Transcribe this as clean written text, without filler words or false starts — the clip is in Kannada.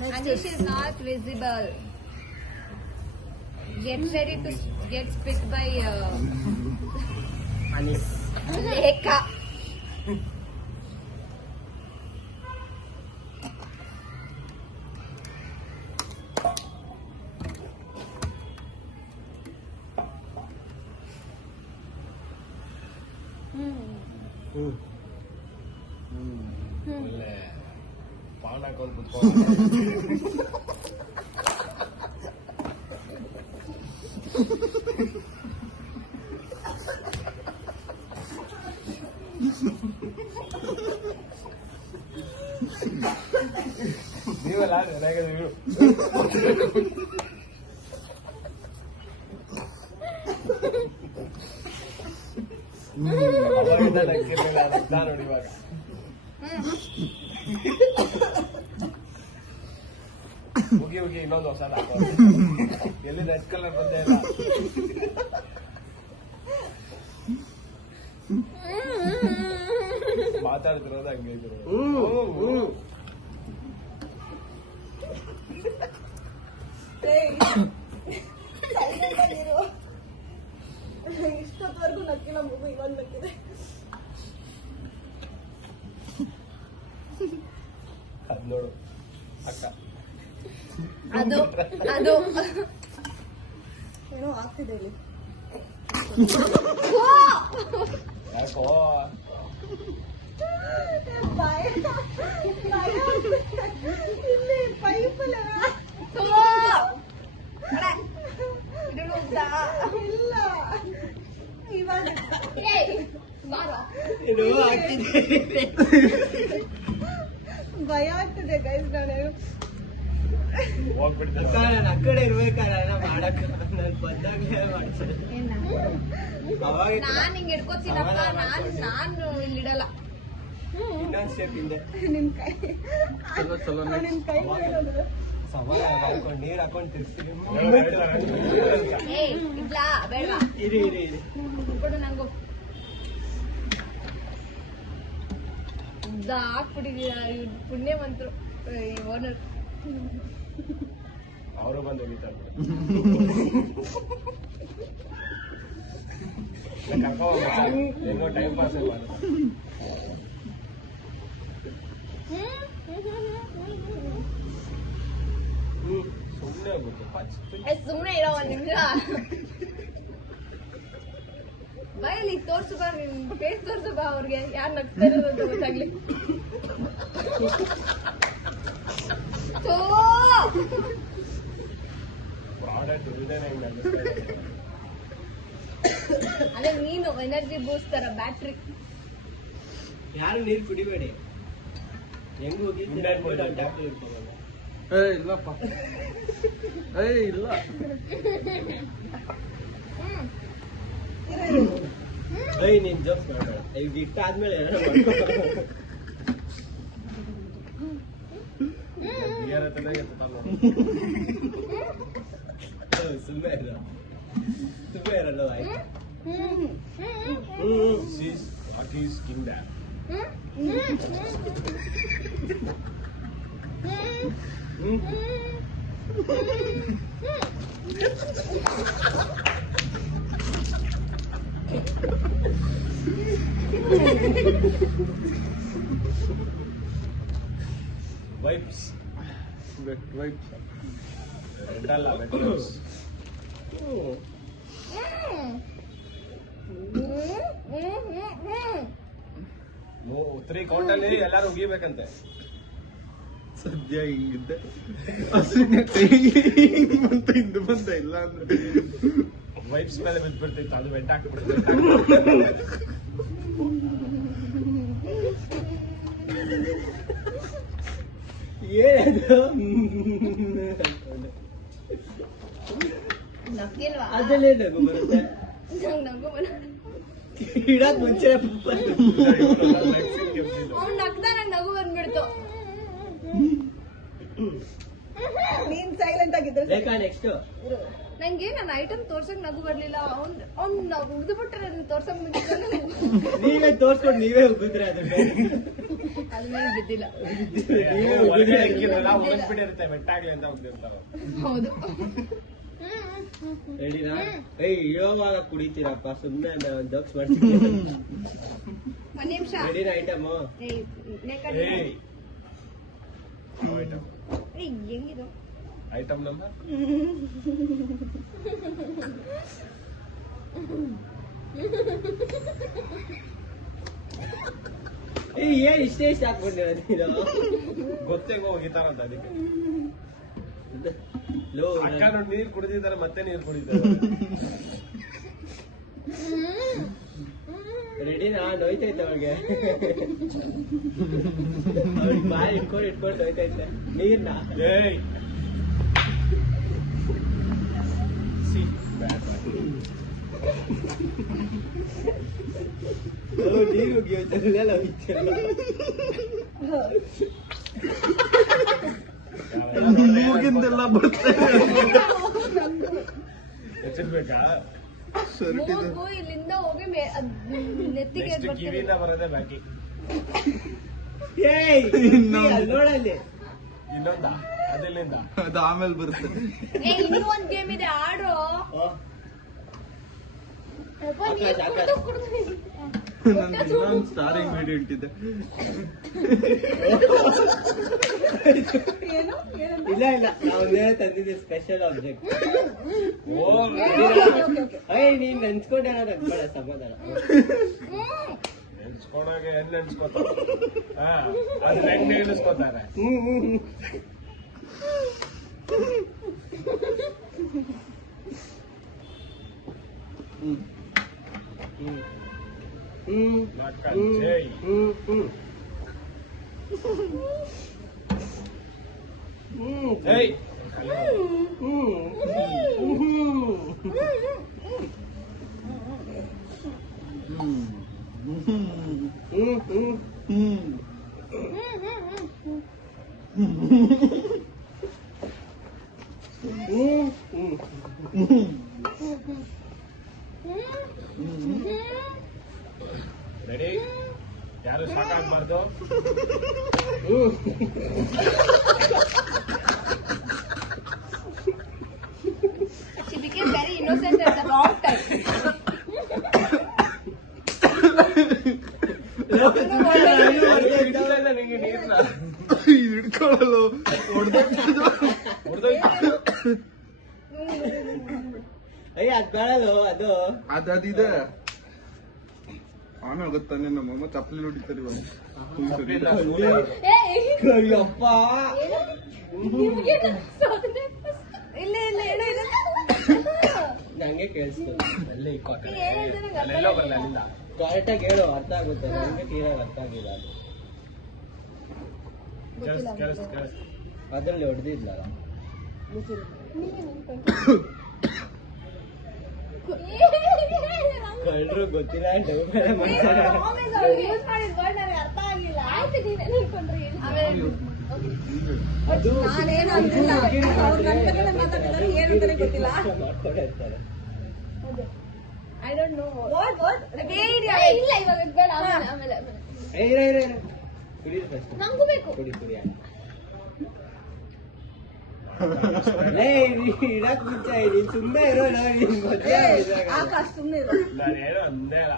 Anish is not visible. Get ready to get spit by Anish. Lekha. ಒಳ್ಳೆ ಪಾನ್ ಹಾಕೊಂಡು ಕುತ್ಕೊಂಡು ನೀವೆಲ್ಲ ನೋಡಿ ಇವಾಗ ಹೋಗಿ ಹೋಗಿ ಇನ್ನೊಂದು ಹೊಸ ಎಲ್ಲಿ ರೆಡ್ ಕಲರ್ ಬಂದೇ ಇಲ್ಲ. ಮಾತಾಡ್ತಿರೋದು ಹಂಗೆ ಇಷ್ಟೊತ್ತವರೆಗೂ ನಕ್ಕಿಲ್ಲ ಮಗು, ಇವಾಗ ನಕ್ಕಿದೆ. ಅದ್ ನೋಡು ಅಕ್ಕ ಅದು ಅದು ಏನೋ ಆಗ್ತಿದೆ ಇಲ್ಲಿ. ಯಾಕೋ ಭಯ ಇಲ್ಲಿ ಪೈಪಲ್ಲ ಇಲ್ಲ ಇವಾಗ ಭಯ ಆಗ್ತಿದೆ ಗೈಸ್. ನಾನು ಹೋಗ್ಬಿಡ್ತಾರೆ ಆ ಕಡೆ ಇರ್ಬೇಕಲ್ಲ ಮಾಡಕ್ ನಾನು ಬಂದಾಗ್ಲೇ ಮಾಡ್ತಾರೆ. ಅವಾಗ ನಾನ್ ಹಿಂಗ್ ಹಿಡ್ಕೋತೀನಪ್ಪ, ನಾನು ಇಲ್ಲಿಡಲ್ಲ. ಇನ್ನೊಂದ್ ಸ್ಟೆಪ್ ಹಿಂದೆ ನಿನ್ ಕೈ ನಿನ್ ಕೈ ಮೇಲೊಂದು ಸವಾಲ ಹಾಕೊಂಡು ನೀರ್ ಹಾಕೊಂಡು ತಿರ್ಸ್ತೀನಿ. ಏಯ್ ಇಡ್ಲಾ ಬೇಡವಾ? ಇರಿ ಇರಿ ಇರಿ ಕೊಡು ನಂಗು. ಹಾಕ್ಬಿಟ್ಟಿದೀರ ಪುಣ್ಯವಂತರು ಈ ಓನರ್. ಅವರು ಬಂದು ಹೋಗಿದ್ದಾರೆ ಹೆಂಗೋ ಟೈಮ್ ಪಾಸ್ ಮಾಡ. ಸುಮ್ಮನೆ ಹೋಗ್ಬಿಟ್ಟು ಸುಮ್ನೆ ಇರೋ ಒಂದ್ ನಿಮಿಷ. ಬಯಲಿ ತೋರ್ಸು ಬಾ, ನಿನ್ ಫೇಸ್ ತೋರ್ಸು ಬಾ ಅವ್ರಿಗೆ, ಯಾರು ನಗ್ತಾ ಇರೋದು ಅಂತ ಗೊತ್ತಾಗ್ಲಿ. ಥೂ. ಪ್ರಾಡಕ್ಟ್ ಇಲ್ದೇನೆ ಹಿಂಗೆ ಅದೇ ನೀನು ಎನರ್ಜಿ ಬೂಸ್ಟರ್ ಬ್ಯಾಟ್ರಿ. ಯಾರು ನೀರ್ ಕುಡಿಬೇಡಿ. ಹೆಂಗ್ ಹೋಗಿ ಇಲ್ಲಪ್ಪ ಇಲ್ಲ ಐ ನೀನ್ ಜೋಕ್ಸ್ ಮಾಡ್ಬೇಡ. ಈಗ ಇಟ್ಟ ಆದ್ಮೇಲೆ ಸುಮ್ಮನೆ ಇರಲ್ಲ, ಸುಮ್ಮನೆ ಇರಲ್ಲ. ಆಯ್ತು Aki's king dad. Wipes. Wet wipes. Dalla wet wipes. No, 3 count ಅಲ್ಲಿ ಎಲ್ಲಾರು ಉಗಿಬೇಕಂತೆ. ಸದ್ಯ ಹಿಂಗಿದ್ದೆ ಹಸಿನ ಕೈ ಬಂತ ಹಿಂದೆ ಬಂದ ಇಲ್ಲ ಅಂದ್ರೆ ವೈಪ್ಸ್ ಮೇಲೆ ಬಿದ್ಬಿಡ್ತಿತ್ತು, ಅದು ವೆಂಟ್ ಹಾಕ್ಬಿಡ್ತಿತ್ತು. ಏನದು ನಗ್ಗಿಲ್ವಾ? ಅದಲ್ಲೇ ನಗು ಬರುತ್ತೆ. ನಂಗ್ ನಗು ಇಡಕ್ ಮುಂಚೆ ಅವ್ನು ನಗ್ದ ನಂಗೆ ನಗು ಬಂದ್ಬಿಡ್ತು. ನೀನ್ ಸೈಲೆಂಟ್ ಆಗಿದ್ರೆ ಬೇಕಾ ನೆಕ್ಸ್ಟ್ ನಂಗೆ ನನ್ನ ಐಟಮ್ ತೋರ್ಸಕ್ ನಗು ಬರ್ಲಿಲ್ಲ. ಅವ್ನು ಉಗ್ದು ಬಿಟ್ರೆ ನನ್ನ ತೋರ್ಸಕ್ ಮುಂಚೆ ನೀವೇ ತೋರ್ಸ್ಕೊಂಡು ನೀವೇ ಉಗಿದ್ರೆ ಅದ್ರ ಅದ್ಮೇಲೆ ಬಿದ್ದಿಲ್ಲ. ಉಳಿಸ್ಬಿಟ್ಟಿರುತ್ತೆ ಬೆಟ್ಟ ಆಗ್ಲಿ ಅಂತ ಹೋಗ್ತಿರ್ತಾವ. ಹೌದು. ರೆಡಿನಾ? ಇಳುವಾಗ ಕುಡಿತೀರಪ್ಪ, ಸುಮ್ಮನೆ ನಾನು ಜೋಕ್ಸ್ ಮಾಡ್ತೀನಿ. ಒಂದ್ ನಿಮಿಷ. ರೆಡಿನಾ ಐಟಮ್? ಹೆಂಗಿದು ಐಟಮ್ ನಂಬರ್ ಏನ್ ಇಷ್ಟೇ ಇಷ್ಟ ಹಾಕೊಂಡಿರ ನೀನು? ಗೊತ್ತೇ ಹೋಗಿತಾರಂತ ಅದಕ್ಕೆ. ಲೋ ಅಕ್ಕ ನೋಡಿ ನೀರ್ ಕುಡಿದಿದ್ದಾರೆ, ಮತ್ತೆ ನೀರ್ ಕುಡಿತಾರೆ. ರೆಡಿನಾ? ನೋಯ್ತೈತೆ ಅವ್ರಿಗೆ. ಅವ್ರಿಗೆ ಬಾಯಿ ಇಟ್ಕೊಂಡು ನೋಯ್ತೈತೆ ನೀರ್ನ. ಏಯ್ ನೀರು ಹೋಗಿಲ್ಲ ಮೂಗಿಂದೆಲ್ಲ ಬರ್ತದೆ. ಎಚ್ಚರ್ಬೇಕಾ? ಮೂಗು ಇಲ್ಲಿಂದ ಹೋಗಿ ನೆತ್ತಿಗೆ ನೆಕ್ಸ್ಟ್ ಕಿವಿಯಿಂದ ಬರೋದೇ ಬಾಕಿ. ನೋಡಲ್ಲಿ ಇನ್ನೊಂದ ಅದೆಲ್ಲಿಂದ ಅದು ಆಮೇಲೆ ಬರ್ತದೆ. ಇನ್ನೂ ಒಂದ್ ಗೇಮ್ ಇದೆ, ಆಡ್ರೋ. ನಂದು ಇನ್ನೊಂದು ಸ್ಟಾರ್ ಇಂಗ್ರೀಡಿಯಂಟ್ ಇದೆ. ಏನು ಇಲ್ಲ ನಾವೇ ತಂದಿದ್ದೆ ಸ್ಪೆಷಲ್ ಆಬ್ಜೆಕ್ಟ್. ಓ ನೀನ್ ನೆನ್ಸ್ಕೊಂಡೆ ಬೇಡ ಸಮಾಧಾನ. ನೆನ್ಸ್ಕೊಳಾಗ ಏನ್ ನೆನ್ಸ್ಕೊತಾರೆ? ಅದ್ರ ಹೆಂಗ್ ನೆನ್ಸ್ಕೊತಾರೆ? ಜೈ ಜೈ ರೆಡಿ? ಯಾರು ಸಾಕಾಗ್ಬಾರ್ದು. She became very innocent at the wrong time. ನನಗೆ ನೀರ್ನ ಹಿಡ್ಕೊಳ್ಳಲು ಅಯ್ಯ ಅದ್ ಬೇಡಲು ಅದು ಅದಿದೆ. ಆಮೇಲೆ ಗೊತ್ತಾನೆ ನಮ್ಮಮ್ಮ ಚಪ್ಪಲಿ ಹೊಡಿತಾರೆ ಇವಾಗ. ಅಯ್ಯಪ್ಪ ಇಲ್ಲ ನಂಗೆ ಕೇಳಿಸ್ತು. ಅಲ್ಲೇ ಹೇಳಿದ್ರೆ ಅಲ್ಲೆಲ್ಲೋ ಬರಲ್ಲ ಅಲ್ಲಿಂದ. ಕರೆಕ್ಟಾಗಿ ಹೇಳು, ಅರ್ಥ ಆಗುತ್ತೆ. ನಂಗೆ ಕ್ಲಿಯರ್ ಅರ್ಥ ಆಗಿಲ್ಲ ಅದು. ಕೇಳಿಸ್ ಅದ್ರಲ್ಲಿ ಹೊಡೆದಿದ್ಲಲ್ಲ. ಕಳ್ರು ಗೊತ್ತಿಲ್ಲ ಯೂಸ್ ಮಾಡಿದ ವರ್ಡ್ ನನಗೆ ಅರ್ಥ ಆಗಿಲ್ಲ. ಆಯ್ತು ನೀನು ಹೇಳ್ಕೊಂಡ್ರಿ. ನಾನೇನು ಅಂತಿಲ್ಲ. ಅವ್ರು ನನ್ನ ಬಗ್ಗೆ ಮಾತಾಡ್ತಾರೆ, ಏನು ಅಂತಾನೆ ಗೊತ್ತಿಲ್ಲ. ಮಾಡ್ಕೊಂಡಿರ್ತಾರೆ. ಐ ಡೋಂಟ್ ನೋ ಇಲ್ಲ ಇವಾಗ ಬೇಡ, ಆಮೇಲೆ ಕುಡೀರಿ ಫಸ್ಟ್. ನಂಗೂ ಬೇಕು. ಕುಡಿ ಇಡಕ್ ಮುಂಚೆ ನೀನ್ ಸುಮ್ಮನೆ ಇರೋ. ನೀನ್ ಮಧ್ಯ ಆಕಾಶ್ ಸುಮ್ಮನೆ ನಾನೇನು ಅಂದೇ ಇಲ್ಲ.